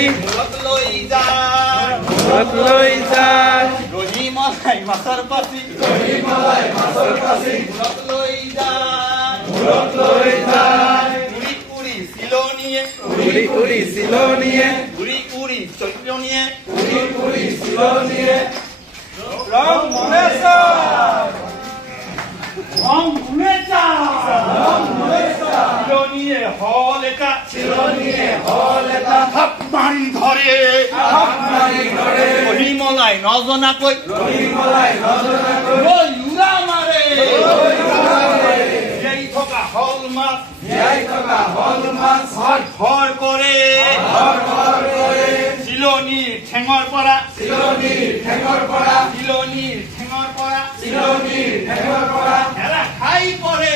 পাচি মূৰত লৈ যায় ৰহিমলাই মাছৰ পাচি মূৰত লৈ যায় উৰি উৰি চিলনীয়ে উৰি উৰি চিলনীয়ে ৰং মনেছা চিলনীয়ে হল এটা হাত মাৰি ধৰে ৰহিমলাই নজনাকৈ লৈ উৰা মাৰে জীয়াই থকা হল মাছ ঘৰ কৰে চিলনীৰ ঠেঙৰ পৰা এৰা খাই পৰে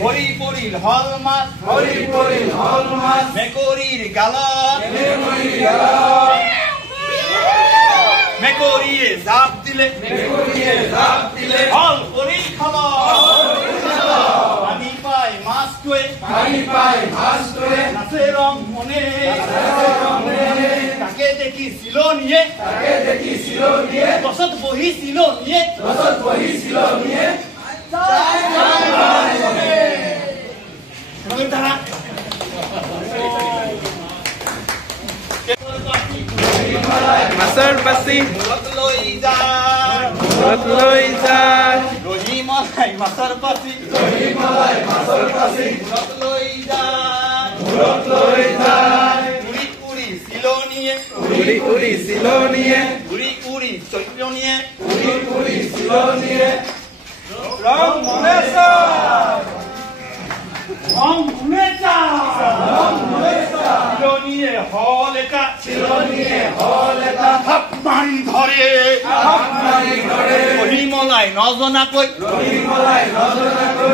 ভৰি পৰিল হল মাছ মেকুৰীৰ গালত মেকুৰীয়ে জাপ দিলে হল পৰিল খালত পানী পাই মাছটোৱে নাচে ৰং মনে তাকে দেখি চিলনীয়ে গছত বহি চিলনীয়ে মাছৰ পাচি মূৰত লৈ যায় ৰহিমলাই মাছৰ পাচি মূৰত লৈ যায় উৰি উৰি চিলনীয়ে ৰং মনেছা চিলনীয়ে হল এটা হাত মাৰি ধৰে ৰহিমলাই নজনাকৈ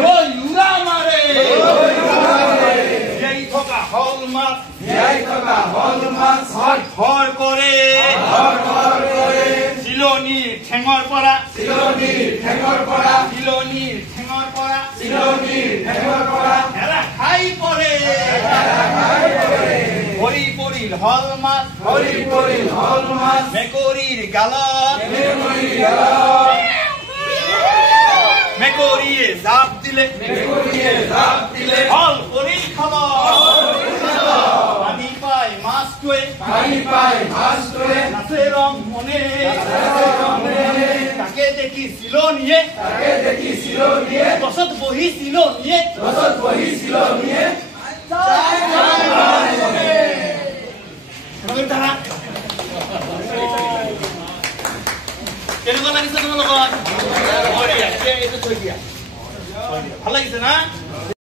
লৈ উৰা মাৰে জীয়াই থকা হল মাছ ঘৰ কৰে চিলনীৰ ঠেঙৰ পৰা এৰা খাই পৰে ভৰি পৰিল হল মাছ মেকুৰীৰ গালত মেকুৰীয়ে জাপ দিলে হল পৰিল খালত পানী পাই মাছটোৱে নাচে ৰং মনে তাকে দেখি চিলনীয়ে গছত বহি চিলনীয়ে কেনেকুৱা লাগিছে তোমাৰ লগত এইটো থৈ দিয়া ভাল লাগিছে না